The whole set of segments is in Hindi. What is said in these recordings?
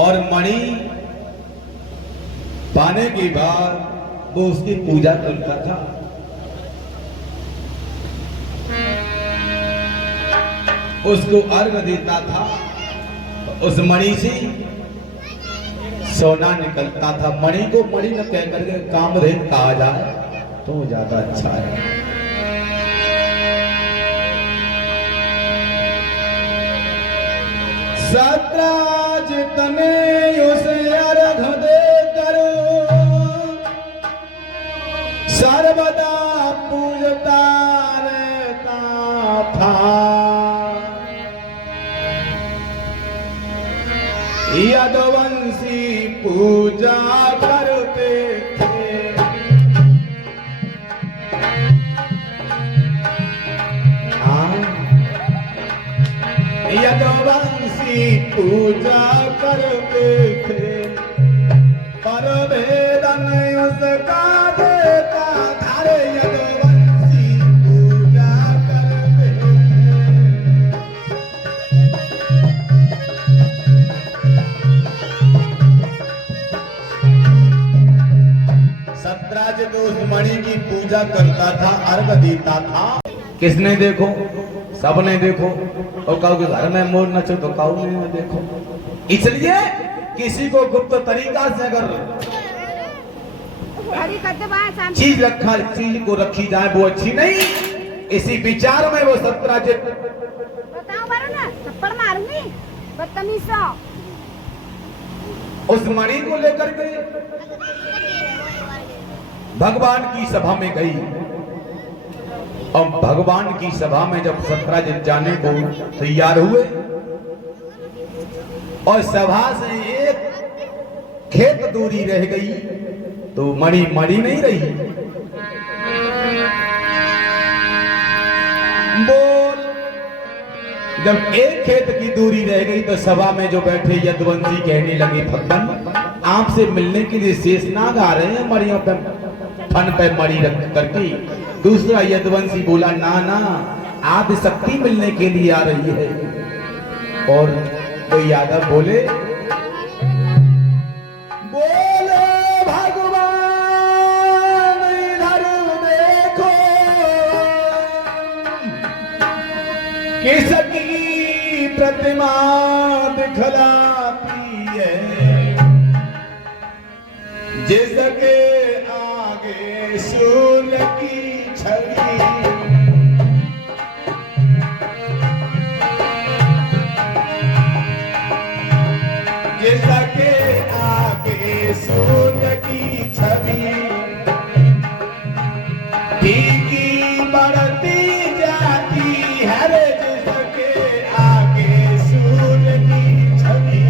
और मणि पाने के बाद वो उसकी पूजा करता था। उसको अर्घ देता था। उस मणि से सोना निकलता था। मणि को मणि न कह करके कामधेनु कहा जाए तो ज्यादा अच्छा है। सतराज तने उसे अर्घ दे करो सर्वदा पूजता रहता था। यदुवंशी पूजा करते थे। यदुवंशी पूजा करते थे पर वेदन उसका देता था। यदुवंशी पूजा करते थे। सतराज तो उस मणि की पूजा करता था, अर्घ देता था। किसने देखो? सबने देखो। और कहो कि घर में मोर नचो तो कहो नहीं देखो। इसलिए किसी को गुप्त तरीका से अगर चीज को रखी जाए वो अच्छी नहीं। इसी विचार में वो सतराज उस मणि को लेकर के भगवान की सभा में गई। और भगवान की सभा में जब सतराज जाने को तैयार हुए और सभा से एक खेत दूरी रह गई तो मणि मणि नहीं रही। बोल जब एक खेत की दूरी रह गई तो सभा में जो बैठे यदुवंशी कहने लगे, भगवान आपसे मिलने के लिए शेषनाग आ रहे हैं मणियों पे, फन पे मणि रख करके। दूसरा यदुवंशी बोला, ना ना आदि शक्ति मिलने के लिए आ रही है। और तो यादव बोले भगवान इधर देखो किसकी प्रतिमा दिखलाती है। जिसके आगे सूर्य की छवि जिसके आगे सूर्य की छवि फीकी बढ़ती जाती है। जिसके आगे सूर्य की छवि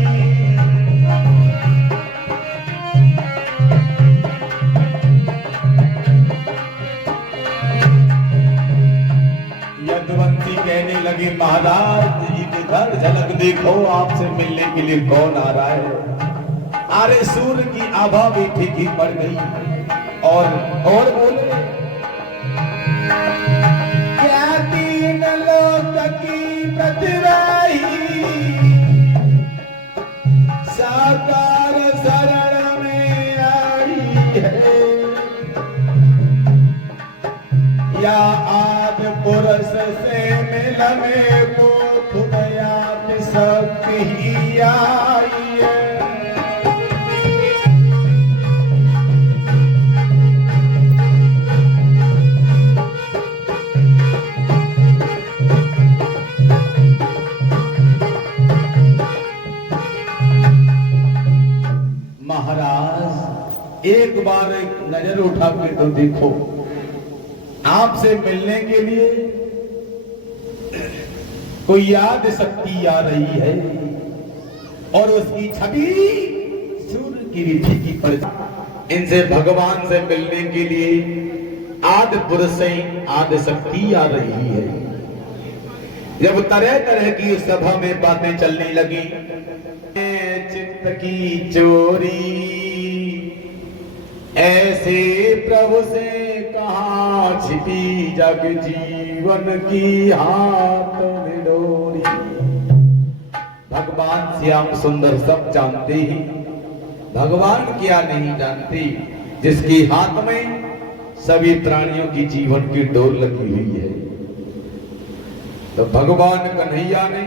यदुवंशी कहने लगे, महाराज इधर झलक देखो आपसे मिलने के लिए कौन आ रहा है। अरे सूर्य की आभा भी फीकी पड़ गई। और बोले क्या तीन लोक की प्रतिभा साकार शरण में आई है। या आदि पुरुष से मिलने को खुद याद शक्ति ही आई है। महाराज एक बार एक नजर उठा के तो देखो, आपसे मिलने के लिए कोई याद शक्ति आ रही है और उसकी छवि सूर्य की फीकी पड़। इनसे भगवान से मिलने के लिए आदि पुरुष से आदि शक्ति आ रही है। जब तरह तरह की सभा में बातें चलने लगी, चित्त की चोरी ऐसे प्रभु से कहाँ छिपी जग जीवन की हाथ में डोरी। भगवान भगवान श्याम सुंदर सब जानते ही, भगवान क्या नहीं जानते, जिसके हाथ में सभी प्राणियों की जीवन की डोर लगी हुई है। तो भगवान कन्हैया ने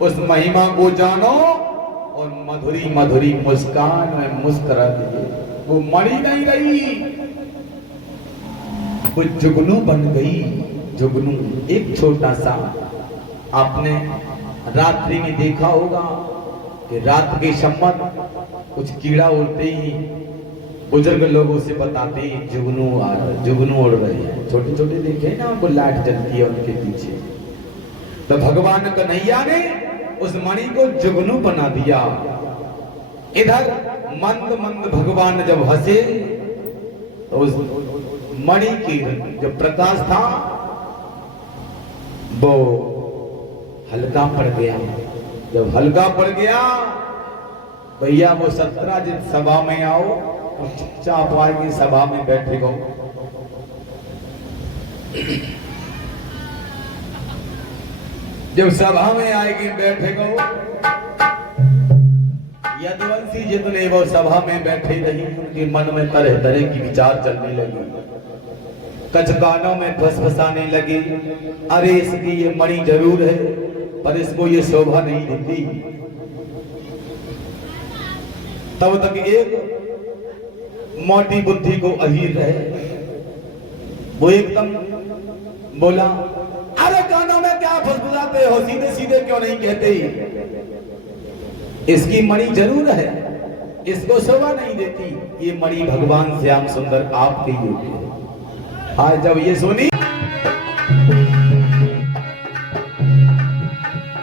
उस महिमा को जानो और मधुरी मधुरी मुस्कान में मुस्कुरा दिए। वो मणि नहीं रही, वो जुगनू बन गई। जुगनू एक छोटा सा, आपने रात्रि में देखा होगा कि रात के सम्मत कुछ कीड़ा उड़ते ही बुजुर्ग लोगों से बताते हैं जुगनू उड़ रहे हैं। छोटे छोटे देखे ना, उनको लाइट जलती है उनके पीछे। तो भगवान कन्हैया ने उस मणि को जुगनू बना दिया। इधर मंद मंद भगवान जब हंसे तो उस मणि की जो प्रकाश था वो हल्का पड़ गया। जब हल्का पड़ गया, भैया वो 17 जिन सभा में आओ, चुपचाप आएगी सभा में बैठे गो। जब सभा में आएगी बैठे गो, यदुवंशी जितने वो सभा में बैठे रही, उनके मन में तरह तरह की विचार चलने लगी। कच कानों में फसफसाने लगी, अरे इसकी ये मणि जरूर है पर इसको ये शोभा नहीं देती। तब तक एक मोटी बुद्धि को अहीर रहे, वो एकदम बोला, अरे कानों में क्या फसफसाते हो, सीधे सीधे क्यों नहीं कहते? इसकी मणि जरूर है, इसको शोभा नहीं देती। ये मणि भगवान श्याम सुंदर आपके योग्य है। आज जब ये सुनी,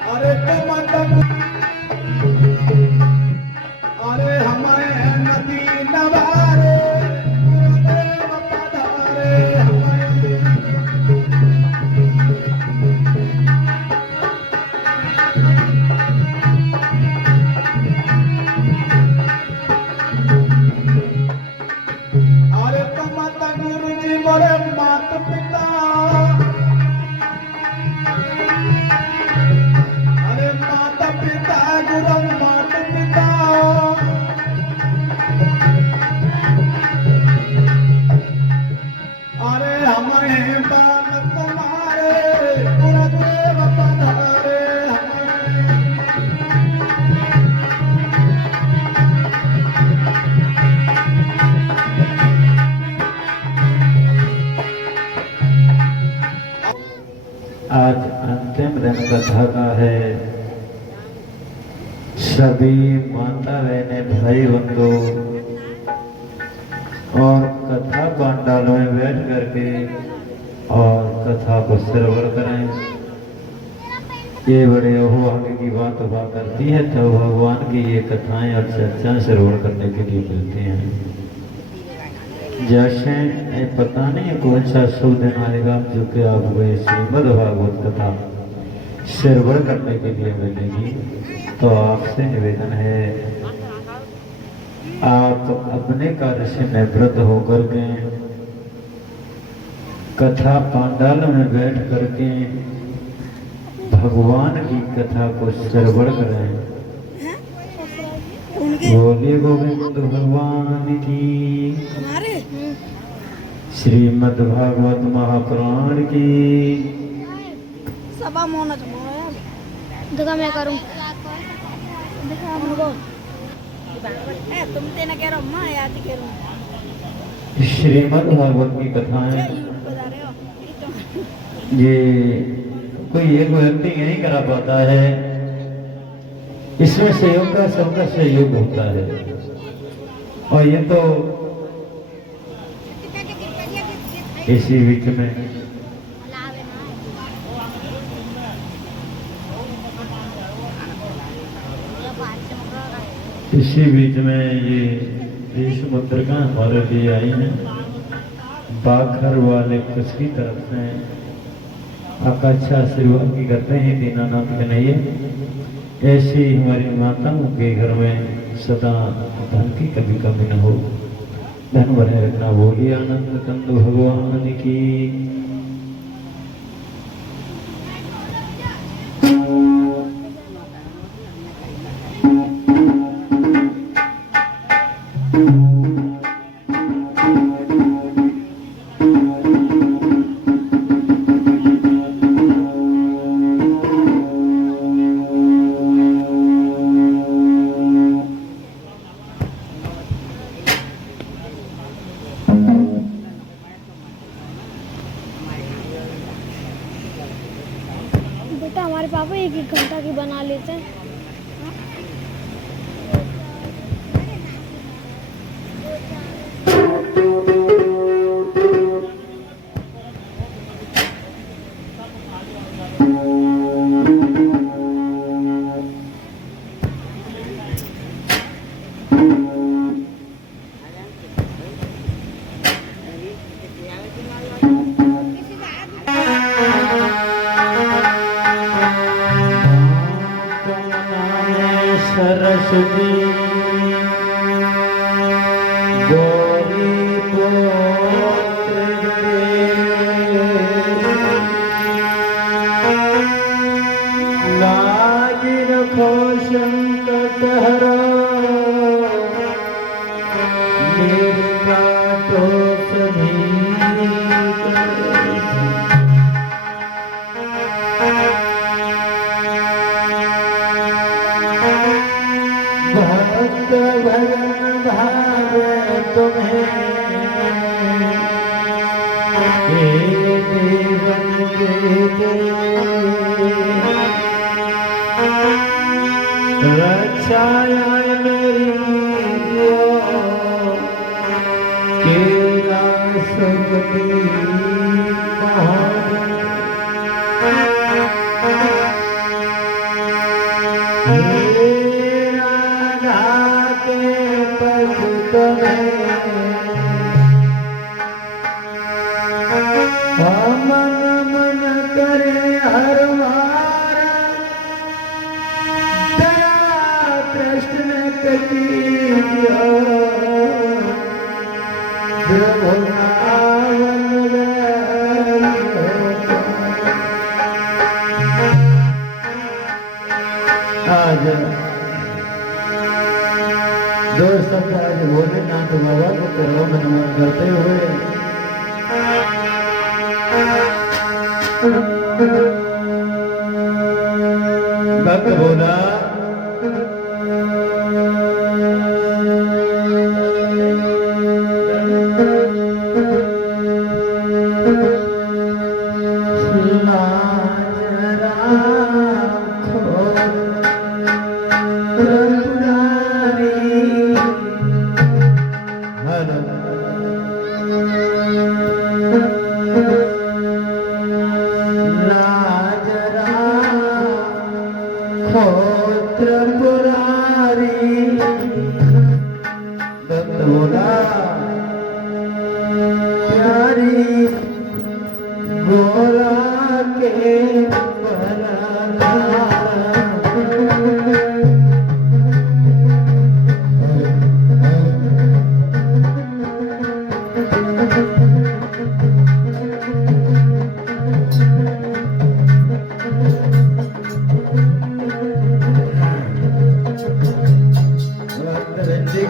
अरे अरे हमारे नदी नवारे आज अंतिम दिन कथा का है। सभी माता बहने भाई बंधु और कथा पंडाल में बैठ करके और कथा को श्रवण करें। ये बड़े आगे की बात हुआ करती है, तो भगवान की ये कथाएं और चर्चाएं श्रवण करने के लिए मिलती हैं। जैसे पता नहीं कौन सा शुभ दिन आएगा जो कि आपको श्रीमद् भागवत कथा श्रवण करने के लिए मिलेगी। तो आपसे निवेदन है, आप अपने कार्य से निवृत्त होकर के कथा पंडाल में बैठ करके भगवान की कथा को श्रवण करें। बोलिए गोविंद भगवान की, श्रीमद् भागवत महापुराण की। सभा मोहन देखा मैं करूं, देखा हमको तुम तेना कह रहा हूं, मैं याद कह रहा हूं। श्रीमद् भागवत की कथाएं ये कोई एक व्यक्ति नहीं करा पाता है, इसमें सहयोग का सबका सहयोग होता है। और ये तो इसी बीच में ये देश मुद्रिका हमारे लिए आई है। बाखर वाले उसकी तरफ से आकांक्षा आशीर्वाद की करते हैं दीनानाथ कन्हैया। ऐसी हमारी माताओं के घर में सदा धन की कभी कमी न हो, धन भरे रखना। बोलिए आनंद कंद भगवान की। पापा एक एक घंटा की बना लेते हैं। सरस्वती गौरी पुत्र लाज रखो संकट हरो निर्काटो सभी भक्त भजन भाव तुम्हें हे देवन देते रक्षाया मेरी केरा सकती मन मन करे हर मारा दया कृष्ण कटिया प्रभु आज दो शब्द आज भोलेनाथ बाबा को करो नमन करते हुए भक्त बोला प्यारी गोरा के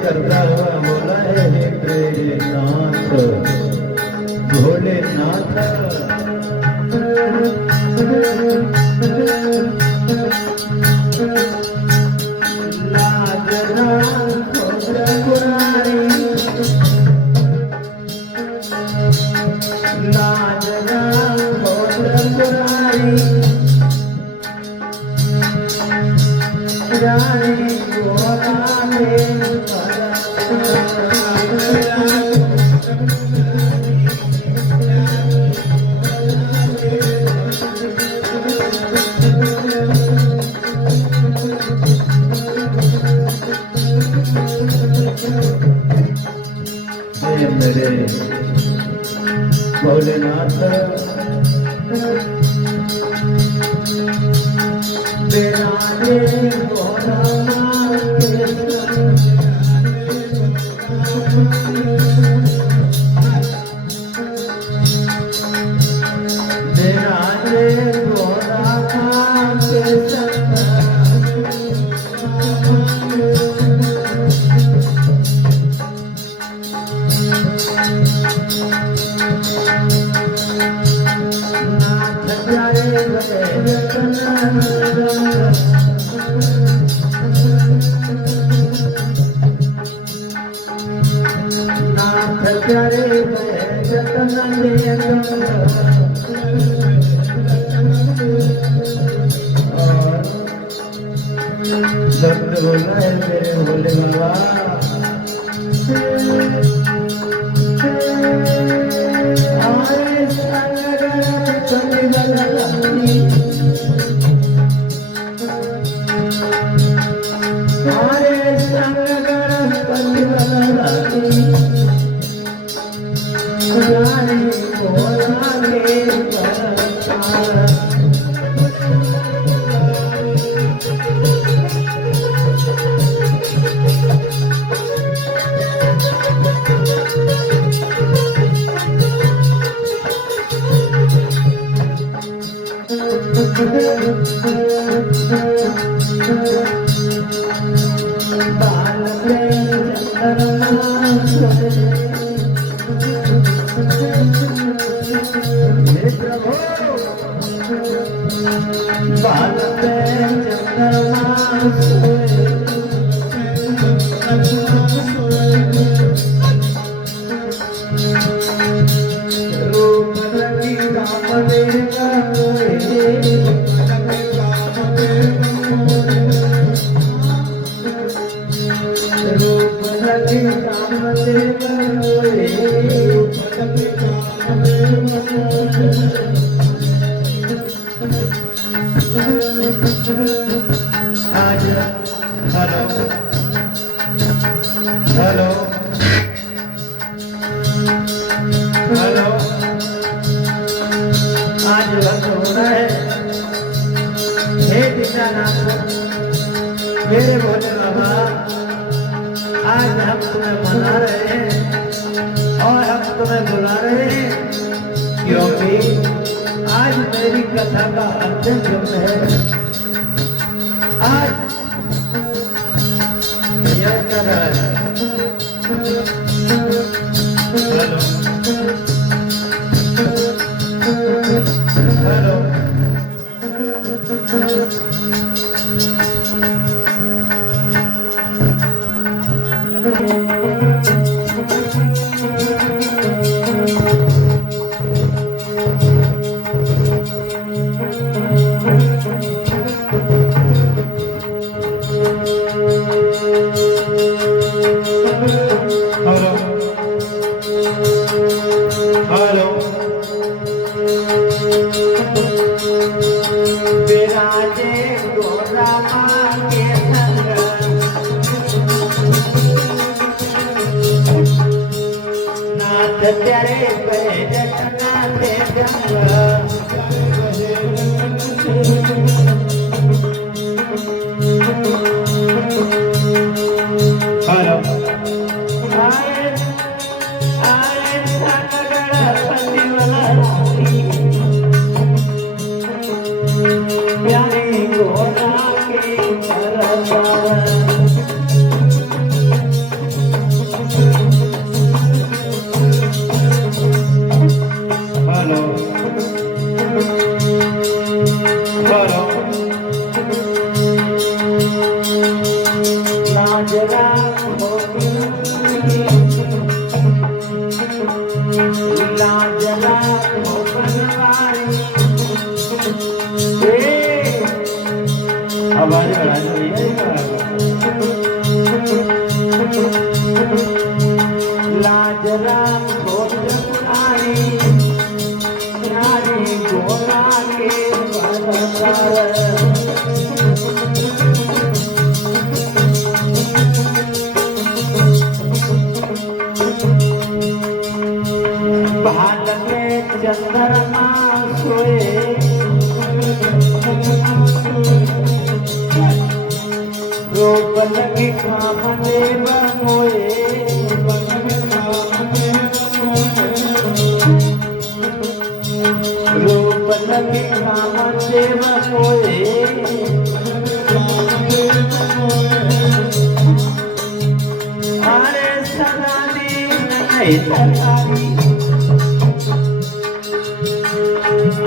करता हुआ बोला है हे प्रेमनाथ भोलेनाथ लाजना खोत्र पुरारी लाजना खोत्र पुरारी रानी गोरा मेरे भोलेनाथ लड्डू बोला है मेरे भोले बाबा। हमारे संग कभी बदलती, हमारे संग कभी बदलती, जाने भोला के बरसात। हेलो हेलो, आज रथ हो रहा है। हे दीनानाथ मेरे भोले बाबा, आज हम तुम्हें मना रहे हैं और हम तुम्हें बुला रहे हैं, क्योंकि आज मेरी कथा का अंतिम दिन है। आज यह कथा है। हेलो हेलो, हेलो विराजे गोरा माँ के संग, नाथ तेरे गए जगन्नाथ जंग। हेलो आवाज बढ़ा दीजिए। लाजरा नारी नारी गोरा के भाल में चंद्रमा सोए, रूप लगी कामदेव मोए, रूप लगी कामदेव मोए। अरे सदा दिन नहीं सदारी,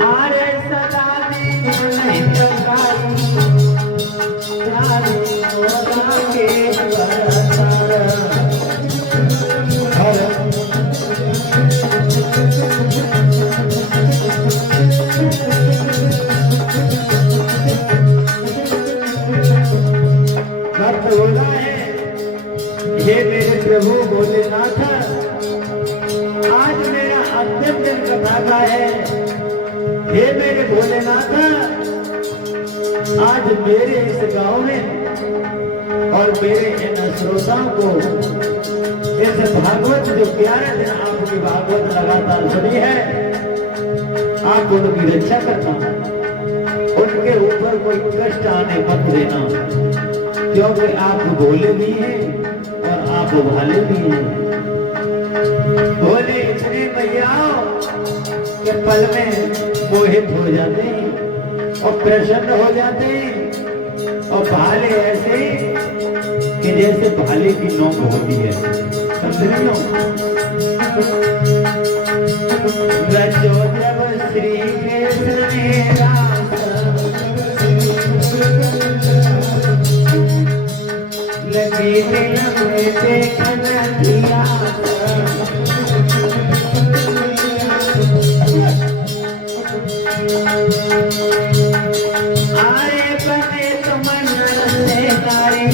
अरे सदा दिन नहीं सदारी, प्रभु भोलेनाथ, आज मेरा अंतिम दिन कथा का है। हे मेरे भोलेनाथ, आज मेरे इस गांव में और मेरे इन श्रोताओं को इस भागवत जो 11 दिन आपकी भागवत लगातार सुनी है, आप उनकी रक्षा करना, उनके ऊपर कोई कष्ट आने मत देना, क्योंकि आप भोले भी हैं और आप भाले भी हैं। भोले इतने मैया के पल में मोहित हो जाते हैं और प्रसन्न हो जाते हैं, और भाले ऐसे कि जैसे भाले की नोक होती है, समझ रही हो? रचो जब श्री कृष्ण ने रास, लगे दिल में देखना दिया, आए बने तुम नर से गारे,